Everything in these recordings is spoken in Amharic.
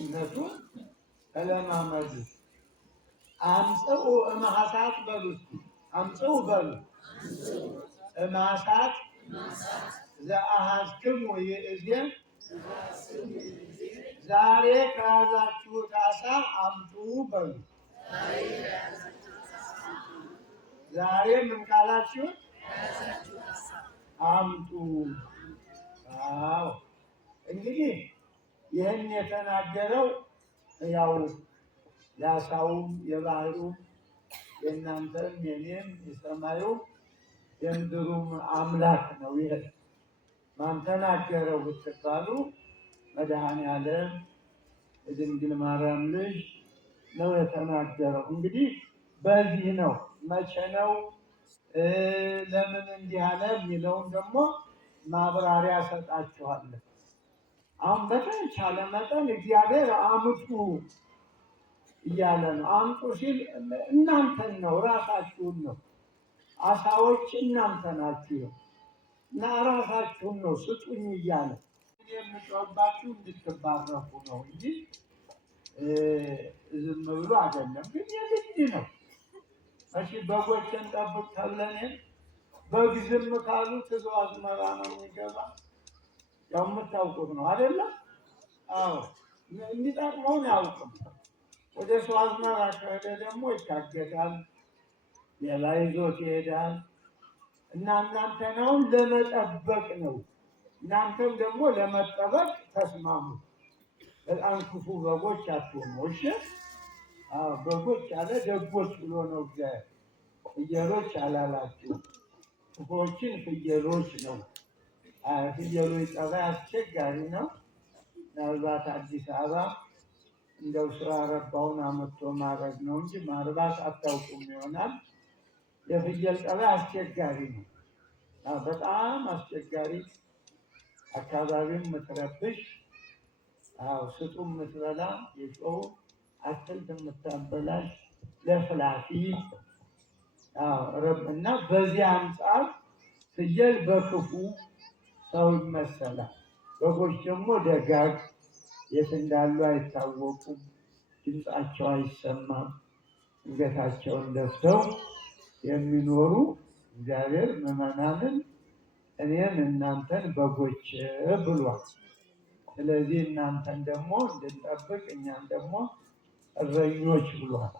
እነሱ ተለማመዱ። አምጽኡ እምኀሳት በሉ እስኪ አምጽኡ በሉ እምኀሳት ዘአኀዝክሙ ይእዜ ዛሬ ከያዛችሁት ዓሣ አምጡ በሉ። ዛሬ ምን ካላችሁት አምጡ። እንግዲህ ይህን የተናገረው ያው የዓሣውም የባህሩም የእናንተም የኔም የሰማዩ የምድሩም አምላክ ነው። ይሄ ማን ተናገረው ብትባሉ መድኃኔዓለም የድንግል ማርያም ልጅ ነው የተናገረው። እንግዲህ በዚህ ነው። መቼ ነው ለምን እንዲህ አለ የሚለውን ደግሞ ማብራሪያ ሰጣችኋለሁ። አሁን በተቻለ መጠን እግዚአብሔር አምጡ እያለ ነው። አምጡ ሲል እናንተን ነው፣ ራሳችሁን ነው። ዓሣዎች እናንተ ናችሁ እና ራሳችሁን ነው ስጡኝ እያለ የምጮህባችሁ እንድትባረኩ ነው እንጂ ዝም ብሎ አይደለም። ግን የግድ ነው። እሺ በጎችን ጠብቅ ተብለን በግ ዝም ካሉ ትዞ አዝመራ ነው የሚገባ። ያው የምታውቁት ነው አይደለም? የሚጠቅመውን አያውቅም። ወደ ሰው አዝመራ ከሄደ ደግሞ ይታገዳል፣ ሌላ ይዞት ይሄዳል። እና እናንተን አሁን ለመጠበቅ ነው። እናንተም ደግሞ ለመጠበቅ ተስማሙ። በጣም ክፉ በጎች አትሆኑ። እሺ በጎች አለ ደጎች ብሎ ነው እግዚአብሔር። ፍየሎች አላላችሁ። ክፉዎችን ፍየሎች ነው። ፍየሎች ጠባይ አስቸጋሪ ነው። ምናልባት አዲስ አበባ እንደው ስራ ረባውን አመጥቶ ማድረግ ነው እንጂ ማርባት አታውቁም ይሆናል። የፍየል ጠባይ አስቸጋሪ ነው። በጣም አስቸጋሪ፣ አካባቢም የምትረብሽ፣ ስጡ የምትበላ፣ የጮህ አትክልት የምታበላሽ፣ ለፍላፊ እና በዚህ አንጻር ፍየል በክፉ ሰው ይመሰላል። በጎች ደግሞ ደጋግ፣ የት እንዳሉ አይታወቁም፣ ድምፃቸው አይሰማም፣ አንገታቸውን ደፍተው የሚኖሩ እግዚአብሔር ምዕመናንን እኔን እናንተን በጎች ብሏል። ስለዚህ እናንተን ደግሞ እንድንጠብቅ እኛን ደግሞ እረኞች ብሏል።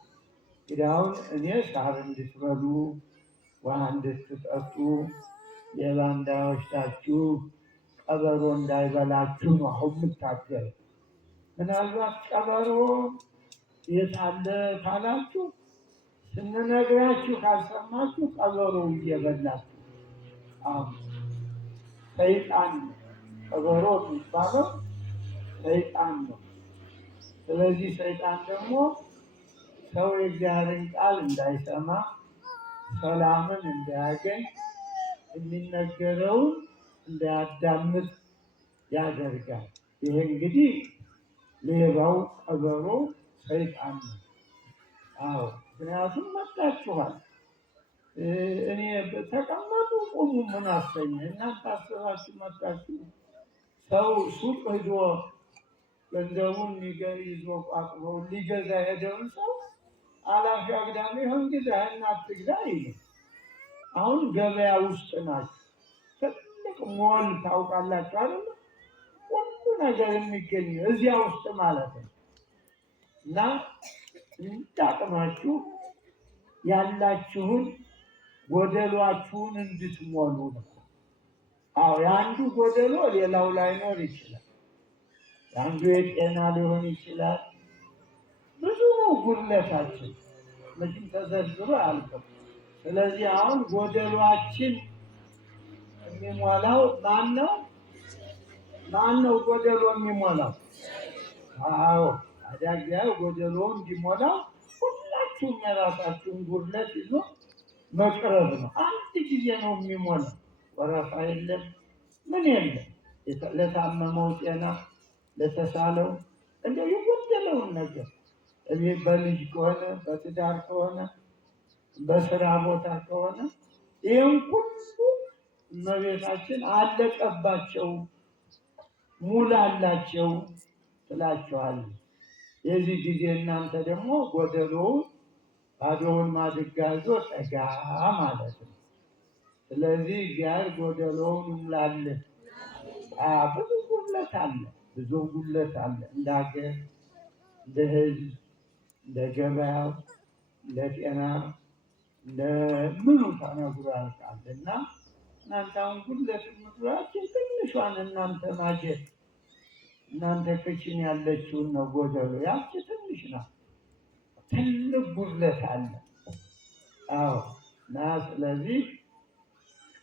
እንግዲህ አሁን እኔ ሳር እንድትበሉ ውሃ እንድትጠጡ ሌባ እንዳይወስዳችሁ ቀበሮ እንዳይበላችሁ ነው አሁን የምታገል። ምናልባት ቀበሮ የት አለ ካላችሁ ስንነግራችሁ ካልሰማችሁ ቀበሮ እየበላችሁ ሰይጣን ነው። ቀበሮ የሚባለው ሰይጣን ነው። ስለዚህ ሰይጣን ደግሞ ሰው የእግዚአብሔርን ቃል እንዳይሰማ፣ ሰላምን እንዳያገኝ፣ የሚነገረውን እንዳያዳምጥ ያደርጋል። ይሄ እንግዲህ ሌባው ቀበሮ ሰይጣን ነው። ምክንያቱም መጣችኋል። እኔ ተቀመጡ ቁሙ ምን አሰኘ? እናንተ አስባችሁ መጣችሁ። ሰው ሱቅ ሄዶ ገንዘቡን ይዞ ቋጥሮ ሊገዛ ሄደውን ሰው አላፊ አግዳሚ ይሁን ግዛ እና አትግዛ ይላል። አሁን ገበያ ውስጥ ናችሁ። ትልቅ ሞል ታውቃላችሁ አይደል? ሁሉ ነገር የሚገኝ እዚያ ውስጥ ማለት ነው። እና እንዳቅማችሁ ያላችሁን ጎደሏችሁን እንድትሞሉ ነው። የአንዱ ጎደሎ ሌላው ላይኖር ይችላል። የአንዱ የጤና ሊሆን ይችላል። ብዙ ነው ጉድለታችን፣ መቼም ተዘርዝሮ አያልቅም። ስለዚህ አሁን ጎደሏችን የሚሞላው ማን ነው? ማን ነው ጎደሎ የሚሞላው? ታዲያ ጎደሎ እንዲሞላው ሁላችሁም የራሳችሁን ጉድለት ይዞ መቅረብ ነው። አንድ ጊዜ ነው የሚሞላው። ወረፋ የለም፣ ምን የለም። ለታመመው ጤና፣ ለተሳለው እንደው የጎደለውን ነገር በልጅ ከሆነ በትዳር ከሆነ በስራ ቦታ ከሆነ ይህን ሁሉ እመቤታችን አለቀባቸው፣ ሙላላቸው ትላችኋለች። የዚህ ጊዜ እናንተ ደግሞ ጎደሎውን ባዶውን ማድጋ ይዞ ጠጋ ማለት ነው። ስለዚህ እግዚአብሔር ጎደሎውን ይሙላልን። ብዙ ጉድለት አለ፣ ብዙ ጉድለት አለ። እንደ ሀገር፣ እንደ ሕዝብ፣ እንደ ገበያው፣ እንደ ጤና፣ እንደ ምኑ ተነግሮ ያልቃል እና እናንተ አሁን ጉድለት የምትሏቸው ትንሿን እናንተ ማጀት እናንተ ክችን ያለችውን ነው ጎደሎ። ያቺ ትንሽ ናት። ትልቅ ጉድለት አለ። አዎ እና ስለዚህ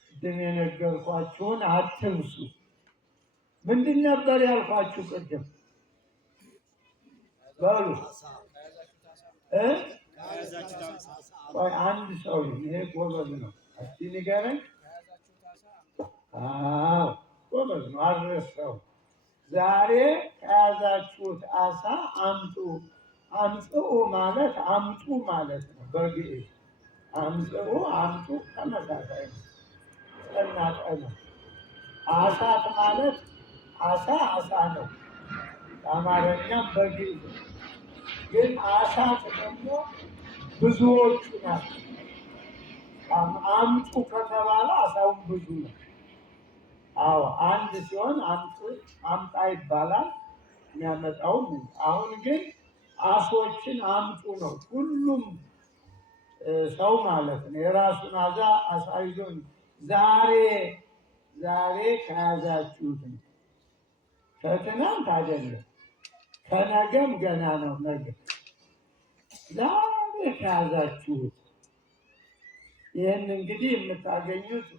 ቅድም የነገርኳችሁን አትርሱ። ምንድን ነበር ያልኳችሁ ቅድም? በሉ አንድ ሰው ይሄ ጎበዝ ነው። እስኪ ንገረኝ። ጎበዝ ነው፣ አልረሳሁም። ዛሬ ከያዛችሁት አሳ አምጡ። አምጽኡ ማለት አምጡ ማለት ነው በግዕዝ። አምጽኡ አምጡ ተመሳሳይ ነው። ጸናጠ ነው። አሳት ማለት አሳ አሳ ነው በአማርኛም በግዕዝ። ግን አሳት ደግሞ ብዙዎቹ ናቸው። አምጡ ከተባለ አሳውን ብዙ ነው። አዎ አንድ ሲሆን አምጣ ይባላል የሚያመጣውም። አሁን ግን አሶችን አምጡ ነው። ሁሉም ሰው ማለት ነው የራሱን አሳ ይዞ ዛሬ ከያዛችሁት ነው። ከትናንት አይደለም፣ ከነገም ገና ነው። ነገ ዛሬ ከያዛችሁት። ይህን እንግዲህ የምታገኙት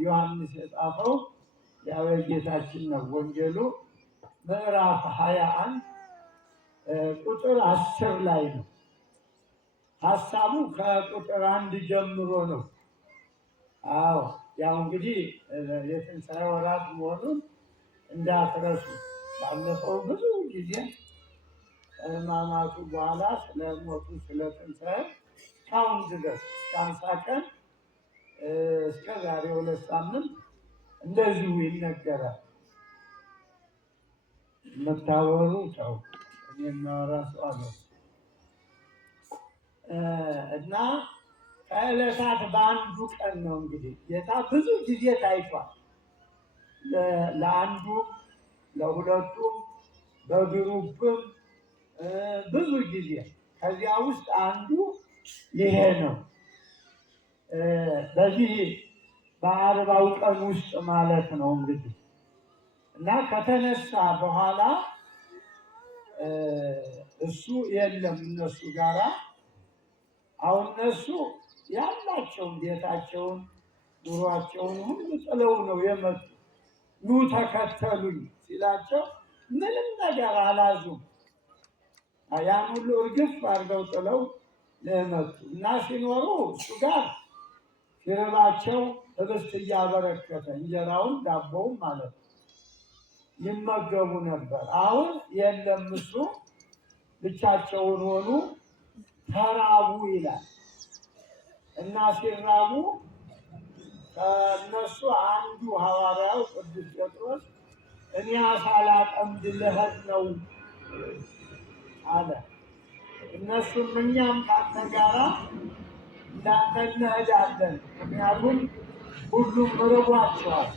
ዮሐንስ የጻፈው ያው የጌታችን ነው። ወንጌሉ ምዕራፍ 21 ቁጥር 10 ላይ ነው። ሀሳቡ ከቁጥር 1 ጀምሮ ነው። አዎ ያው እንግዲህ የትንሣኤ ወራት መሆኑን እንዳትረሱ። ባለፈው ብዙ ጊዜ ከሕማማቱ በኋላ ስለሞቱ ስለ ትንሣኤ እስካሁን ድረስ ከ50 ቀን እስከ ዛሬ 2 ሳምንት እንደዚሁ ይነገራል። የምታወሩ ሰው እኔ የማወራ ሰው አለ እና ከዕለታት በአንዱ ቀን ነው እንግዲህ ጌታ ብዙ ጊዜ ታይቷል። ለአንዱ ለሁለቱም በግሩፕም ብዙ ጊዜ። ከዚያ ውስጥ አንዱ ይሄ ነው። በዚህ በ40ው ቀን ውስጥ ማለት ነው እንግዲህ እና ከተነሳ በኋላ እሱ የለም እነሱ ጋራ። አሁን እነሱ ያላቸውን ቤታቸውን ኑሯቸውን ሁሉ ጥለው ነው የመጡ። ኑ ተከተሉኝ ሲላቸው ምንም ነገር አላዙም። ያን ሁሉ እርግፍ አድርገው ጥለው የመጡ እና ሲኖሩ እሱ ጋር ሲርባቸው ህብስት እያበረከተ እንጀራውን ዳቦውን ማለት ነው ይመገቡ ነበር። አሁን የለም እሱ ብቻቸውን ሆኑ፣ ተራቡ ይላል እና ሲራቡ ከእነሱ አንዱ ሐዋርያው ቅዱስ ጴጥሮስ እኔ ዓሣ ላጠምድ ልሄድ ነው አለ። እነሱም እኛም ካንተ ጋራ እንዳንተ እንሄዳለን፣ ምክንያቱም ሁሉም ርቧቸዋል።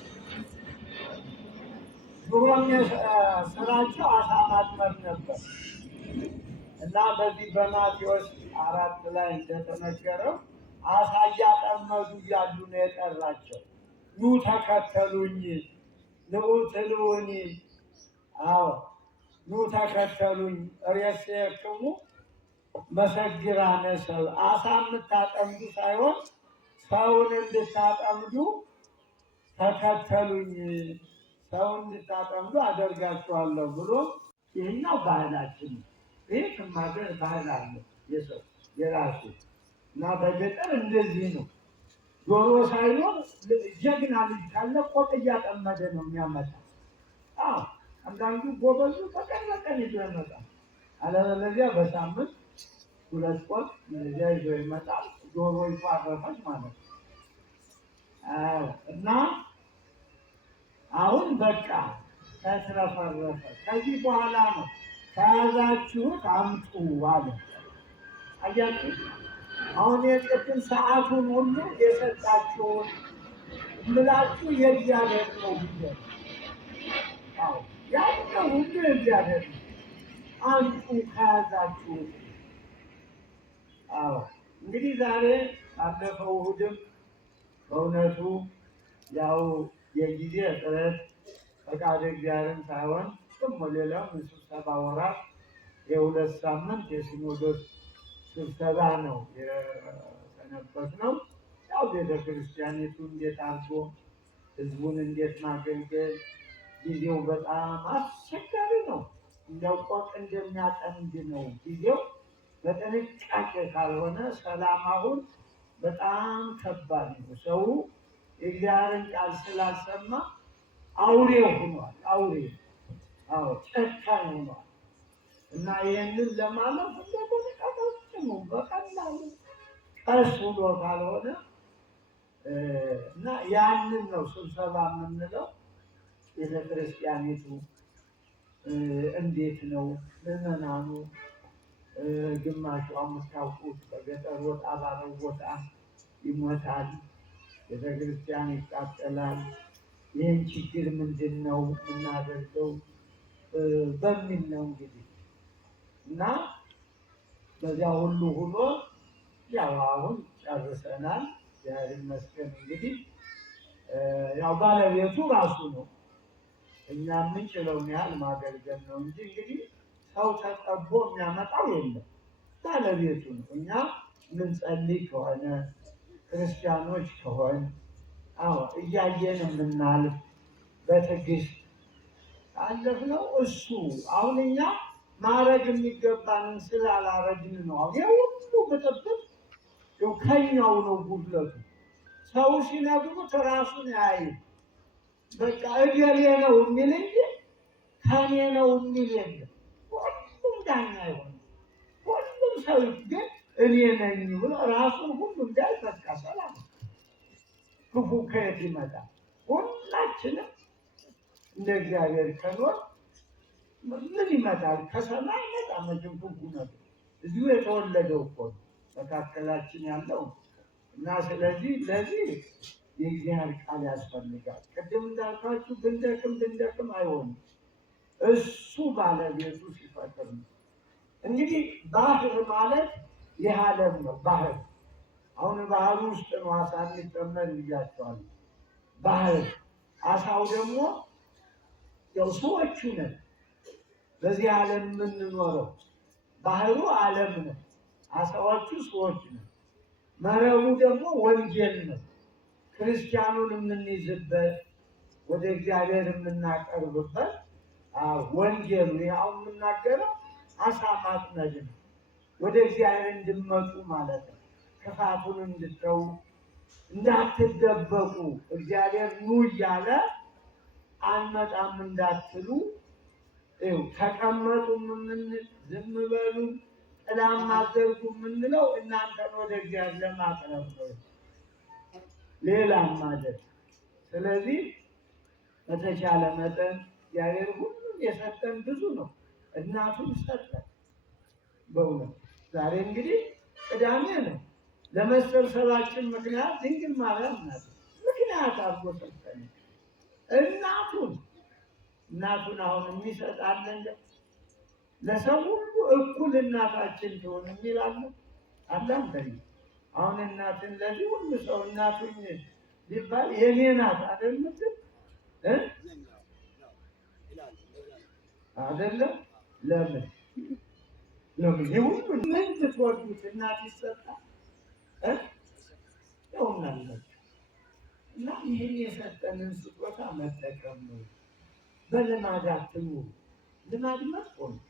ድሮም ስራቸው ዓሣ ማጥመድ ነበር እና በዚህ በማቴዎስ 4 ላይ እንደተነገረው ዓሣ እያጠመዱ እያሉ ነው የጠራቸው። ኑ ተከተሉኝ፣ ንዑትሉኒ። አዎ ኑ ተከተሉኝ። ርእሴክሙ መሰግራነ ሰብእ። ዓሣ የምታጠምዱ ሳይሆን ሰውን እንድታጠምዱ ተከተሉኝ፣ ሰውን እንድታጠምዱ አደርጋችኋለሁ ብሎ ይህኛው ባህላችን ነው። ይህ ከማገር ባህል አለ የሰው የራሱ እና በገጠር እንደዚህ ነው። ዶሮ ሳይኖር ጀግና ልጅ ካለ ቆጥ እያጠመደ ነው የሚያመጣ። አንዳንዱ ጎበዙ በቀን በቀን ይዞ ይመጣል። አለበለዚያ በሳምንት 2 ቆጥ እንደዚያ ይዞ ይመጣል። ዶሮ ይፋረፋል ማለት ነው። እና አሁን በቃ ተትረፈረፈ። ከዚህ በኋላ ነው ከያዛችሁት አምጡ አለ። አያችሁ፣ አሁን የቅድም ሰዓቱን ሁሉ የሰጣችሁን ምላችሁ የእግዚአብሔር ነው ብዬ ያለው ሁሉ የእግዚአብሔር ነው። አምጡ ከያዛችሁት። እንግዲህ ዛሬ ባለፈው እሑድም በእውነቱ ያው የጊዜ እጥረት ፈቃደ እግዚአብሔርን ሳይሆን ደግሞ ሌላው ስብሰባ ወራት የሁለት ሳምንት የሲኖዶስ ስብሰባ ነው የሰነበትነው። ያው ቤተክርስቲያኒቱ እንዴት አድርጎ ህዝቡን እንዴት ማገልገል ጊዜው በጣም አስቸጋሪ ነው። እንደው ቆቅ እንደሚያጠምድ ነው ጊዜው። በጥንቃቄ ካልሆነ ሰላም አሁን በጣም ከባድ ነው። ሰው የእግዚአብሔርን ቃል ስላልሰማ አውሬ ሆኗል። አውሬ ጨካኝ ሆኗል። እና ይህንን ለማለት እንደቆነቃቶችሙ በቀላሉ ቀስ ብሎ ካልሆነ እና ያንን ነው ስብሰባ የምንለው። ቤተክርስቲያኒቱ እንዴት ነው ምዕመናኑ ግማሹ የምታውቁት በገጠር ወጣ ባለው ቦታ ይሞታል፣ ቤተክርስቲያን ይቃጠላል። ይህን ችግር ምንድን ነው የምናደርገው በሚል ነው እንግዲህ እና በዚያ ሁሉ ሁሉ ያው አሁን ጨርሰናል። እግዚአብሔር ይመስገን። እንግዲህ ያው ባለቤቱ ራሱ ነው። እኛ የምንችለውን ያህል ማገልገል ነው እንጂ እንግዲህ ሰው ተጠቦ የሚያመጣው የለም፣ ባለቤቱ ነው። እኛ የምንጸልይ ከሆነ ክርስቲያኖች ከሆን እያየን የምናልፍ በትዕግስት አለፍነው እሱ አሁን እኛ ማድረግ የሚገባንን ስላላረግን ነው። የሁሉ ብጥብጥ ከኛው ነው ጉድለቱ። ሰው ሲነግሩት ራሱን ያይም በቃ እገሌ ነው የሚል እንጂ ከኔ ነው የሚል የለም። ሁሉም ዳኛ ይሆን ሁሉም ሰው ግን እኔ ነኝ ብሎ ራሱን ሁሉ እንዳይፈካ ሰላም ክፉ ከየት ይመጣል? ሁላችንም እንደ እግዚአብሔር ከኖር ምን ይመጣል? ከሰማይ ይመጣ መቼም ክፉ ነገር እዚሁ የተወለደው እኮ መካከላችን ያለው እና ስለዚህ ለዚህ የእግዚአብሔር ቃል ያስፈልጋል። ቅድም እንዳልኳችሁ ብንደክም አይሆንም። እሱ ባለቤቱ ሲፈጥር ነው። እንግዲህ ባህር ማለት ይህ ዓለም ነው። ባህር አሁን ባህር ውስጥ ነው አሳ የሚጠመድ ብያቸዋል። ባህር አሳው ደግሞ ያው ሰዎቹ ነን በዚህ ዓለም የምንኖረው። ባህሩ ዓለም ነው፣ አሳዎቹ ሰዎች ነው። መረቡ ደግሞ ወንጌል ነው። ክርስቲያኑን የምንይዝበት ወደ እግዚአብሔር የምናቀርብበት ወንጌሉ ያው የምናገረው አሳ ማጥመድ ነው። ወደ እግዚአብሔር እንድመጡ ማለት ነው። ክፋቱን እንድተው እንዳትደበቁ፣ እግዚአብሔር ኑ እያለ አንመጣም እንዳትሉ፣ ተቀመጡ የምንል ዝም በሉ ጥላም አዘርጉ የምንለው እናንተን ወደ እግዚአብሔር ለማቅረብ ነው፣ ሌላም ማለት። ስለዚህ በተቻለ መጠን እግዚአብሔር ሁሉም የሰጠን ብዙ ነው። እናቱን ሰጠን በእውነት። ዛሬ እንግዲህ ቅዳሜ ነው። ለመሰብሰባችን ምክንያት ድንግል ማርያም ናት። ምክንያት አድርጎ ሰጠን እናቱን። አሁን የሚሰጣለን ለሰው ሁሉ እኩል እናታችን ትሆን የሚላለን አላም በይ። አሁን እናትን ለዚህ ሁሉ ሰው እናቱኝ ሊባል የኔ ናት አይደል? አይደለም። ለምን ይሁሉ ምን ብትወዱት እናት ይሰጣል ይሆናለች። እና ይህን የሰጠንን ስጦታ መጠቀም ነው። በልማድ አትኑሩ። ልማድ መጥፎ ነው።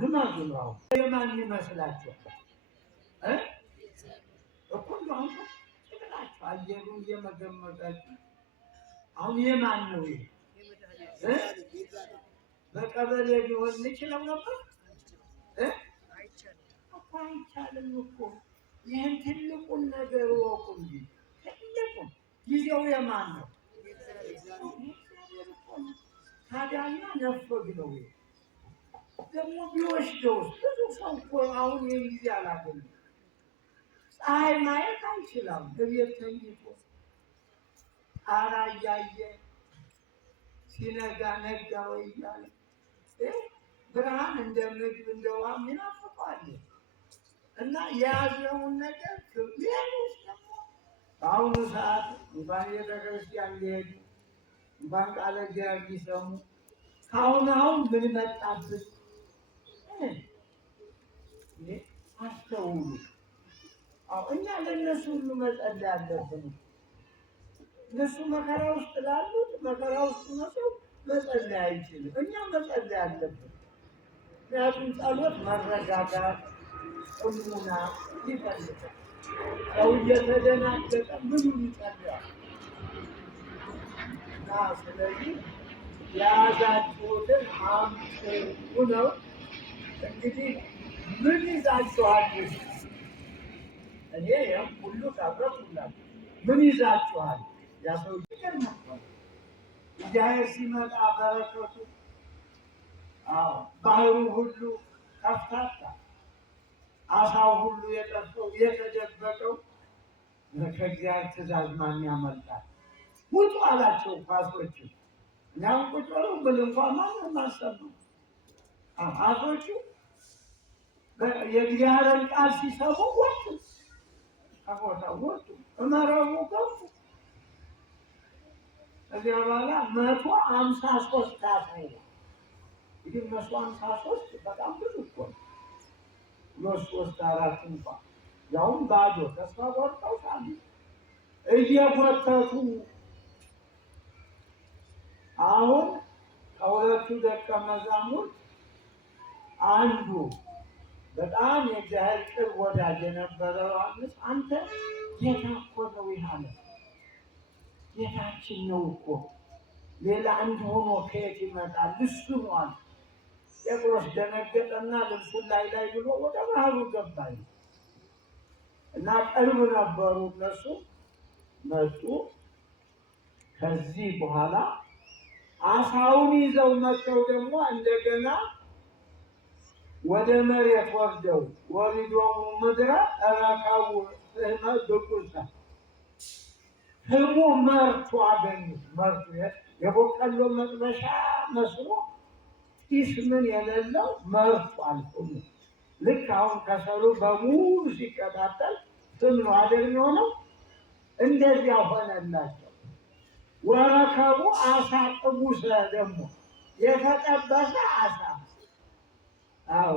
ልማዱ ነው። የማን ይመስላችኋል? እኩል አሁን ጭቅላችሁ አየሩ እየመገመጣችሁ አሁን የማን ነው ይሄ? በቀበሌ ቢሆን እንችለው ነበር እኮ አይቻልም እኮ። ይህን ትልቁን ነገር ወቁ እንጂ ትልቁን ጊዜው የማን ነው? ታዲያና ነፈግ ነው ደግሞ ቢወስደውስ? ብዙ ሰው እኮ አሁን ይህን ጊዜ አላገኘም። ፀሐይ ማየት አይችልም። በቤት ተኝቶ ጣራ እያየ ሲነጋ ነጋ ወይ እያለ ብርሃን እንደ ምግብ እንደ ውሃ ይናፍቀዋል እና የያዝነውን ነገር ሌሎች ደግሞ በአሁኑ ሰዓት እንኳን ቤተክርስቲያን ሊሄዱ እንኳን ቃለ እግዚአብሔር ሊሰሙ አሁን ምን መጣብን? አስተውሉ። እኛ ለእነሱ ሁሉ መጸለይ አለብን። እነሱ መከራ ውስጥ ላሉት መከራ ውስጥ ሰው መጸለይ አይችልም። እኛ መጸለይ አለብን። ምክንያቱም ጸሎት መረጋጋት፣ ጥሞና ይፈልጋል። ሰው እየተደናገጠ ምኑን ይጸልያል? እና ስለዚህ የያዛችሁትን አምጡ ነው። እንግዲህ ምን ይዛችኋል? እኔ ሁሉ ታብረቱላችሁ ምን ይዛችኋል? ያ ሰው ይገርማል። እግዚአብሔር ሲመጣ በረከቱ ባህሩ ሁሉ ከፍታታ፣ አሳው ሁሉ የጠፋው የተደበቀው ከእግዚአብሔር ትእዛዝ ማን ያመልጣል? ውጡ አላቸው ኳሶቹ። እኛም ቁጭ ብለው ብል እንኳን ማንም አልሰማም። አሶቹ የእግዚአብሔርን ቃል ሲሰሙ ወጡ፣ ከቦታው ወጡ፣ እመረቡ ገቡ። ከዚያ በኋላ 153 አሳ ይላል። እንግዲህ 153 በጣም ብዙ እኮ ነው። 2 3 4 እንኳን ያውም ባዶ ተስፋ ቆርጠው ሳሉ እየጎተቱ አሁን ከሁለቱ ደቀ መዛሙርት አንዱ በጣም የእግዚአብሔር ቅርብ ወዳጅ የነበረው ዮሐንስ አንተ ጌታ እኮ ነው ይህ አለ። ጌታችን ነው እኮ ሌላ አንድ ሆኖ ከየት ይመጣል? እሱ ነው አለ። ጴጥሮስ ደነገጠና ልብሱን ላይ ብሎ ወደ ባህሩ ገባኝ እና ቅርብ ነበሩ እነሱ መጡ። ከዚህ በኋላ አሳውን ይዘው መጥተው ደግሞ እንደገና ወደ መሬት ወርደው ወሪዶሙ ምድረ እረከቡ ፍህመ ብቁልተ ህሙ መርቱ አገኙት። መርቱ የበቆሎ መጥበሻ መስሎ ጢስ ምን የሌለው መርቱ አልኩኝ። ልክ አሁን ከሰሉ በሙሉ ሲቀጣጠል ስም ነው አይደል የሆነው? እንደዚያ ሆነላቸው። ወረከቡ አሳ ጥቡሰ ደግሞ የተጠበሰ አሳ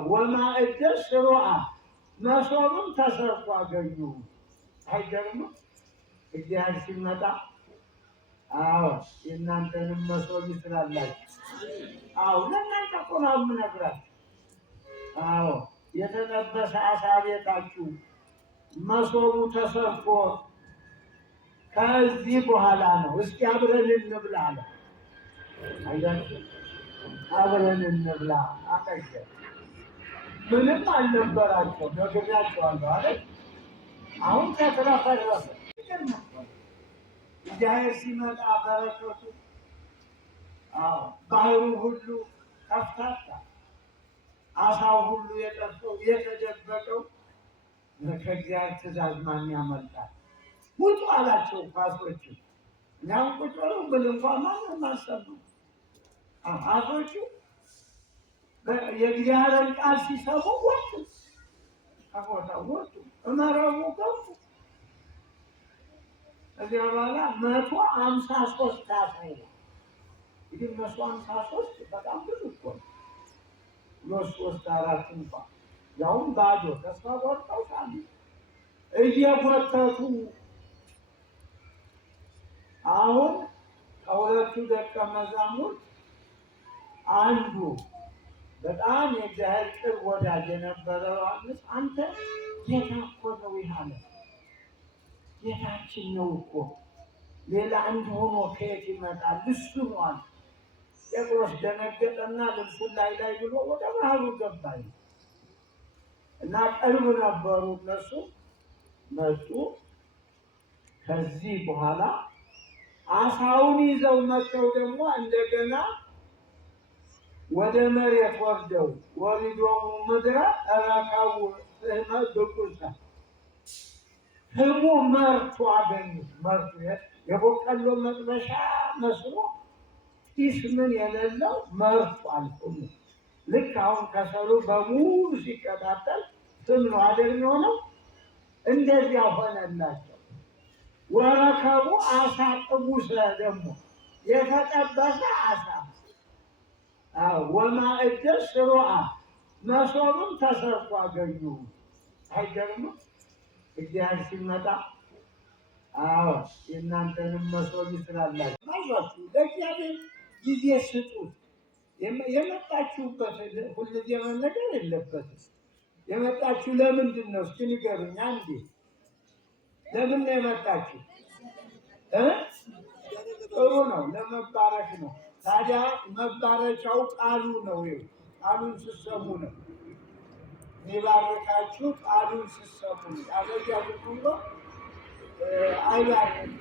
ወማዕደ ስሩዓ መሶብም ተሰርቶ አገኙ። አይገርምም? እግዚአብሔር ሲመጣ የእናንተንም መሶብ ይስራላችሁ። ለእናንተ እኮ ነው የምነግራችሁ። የተጠበሰ አሳ ቤታችሁ መሶቡ ተሰርቶ ከዚህ በኋላ ነው። እስኪ አብረን እንብላ አለ። አያችሁ፣ አብረን እንብላ አቀጀ። ምንም አልነበራቸው፣ ነግሬያቸዋለሁ አይደል? አሁን ተትረፈረፈ። እግዚአብሔር ሲመጣ በረከቱ ባህሩ ሁሉ ከፍታታ፣ አሳው ሁሉ የጠፋው የተደበቀው ከእግዚአብሔር ትእዛዝ ማን ያመልጣል? ውጡ አላቸው ኳሶቹ። እኛም ቁጭ ብለው ብል እንኳን ማንም አልሰማም። አሶቹ የእግዚአብሔርን ቃል ሲሰሙ ወጡ፣ ከቦታው ወጡ፣ እመረቡ ገቡ። ከዚያ በኋላ 153 አሳ ይላል። እንግዲህ 153 በጣም ብዙ እኮ ነው። 2 3 4 እንኳን ያውም ባዶ ተስፋ ቆርጠው ሳሉ እየጎተቱ አሁን ከሁለቱ ደቀ መዛሙርት አንዱ በጣም የእግዚአብሔር ቅርብ ወዳጅ የነበረው ዮሐንስ አንተ ጌታ እኮ ነው ይህ አለ። ጌታችን ነው እኮ ሌላ አንድ ሆኖ ከየት ይመጣል? እሱ ነው አለ። ጴጥሮስ ደነገጠና ልብሱን ላይ ብሎ ወደ ባህሩ ገባኝ እና ቅርብ ነበሩ እነሱ መጡ። ከዚህ በኋላ አሳውን ይዘው መጥተው ደግሞ እንደገና ወደ መሬት ወርደው ወሪዶሙ ምድረ ረከቡ ፍህመ ብቁልተ ህሙ መርቶ አገኙት። መርቶ የበቆሎ መጥበሻ መስሎ ጢስ ምን የሌለው መርቷል። ህሙ ልክ አሁን ከሰሉ በሙሉ ሲቀጣጠል ፍም ነው አይደል የሚሆነው? እንደዚያ ሆነላቸው። ወረከቡ አሳ ጥቡሰ ደግሞ የተጠበሰ አሳ ወማዕደ ስሩዓ መሶብም ተሰርቶ አገኙ። አይገርምም? እግዚአብሔር ሲመጣ የእናንተንም መሶብ ይስራላችሁ። አይዟችሁ፣ ለእግዚአብሔር ጊዜ ስጡት። የመጣችሁበት ሁልጊዜ መነገር የለበትም። የመጣችሁ ለምንድን ነው? እስኪ ንገሩኝ አንዴ። ለምን ነው የመጣችሁ? ጥሩ ነው፣ ለመባረክ ነው። ታዲያ መባረቻው ቃሉ ነው። ቃሉን ስትሰሙ ነው የሚባርካችሁ። ቃሉን ስትሰሙ ነው። አለዚያ ዝም ብሎ አይባርክም።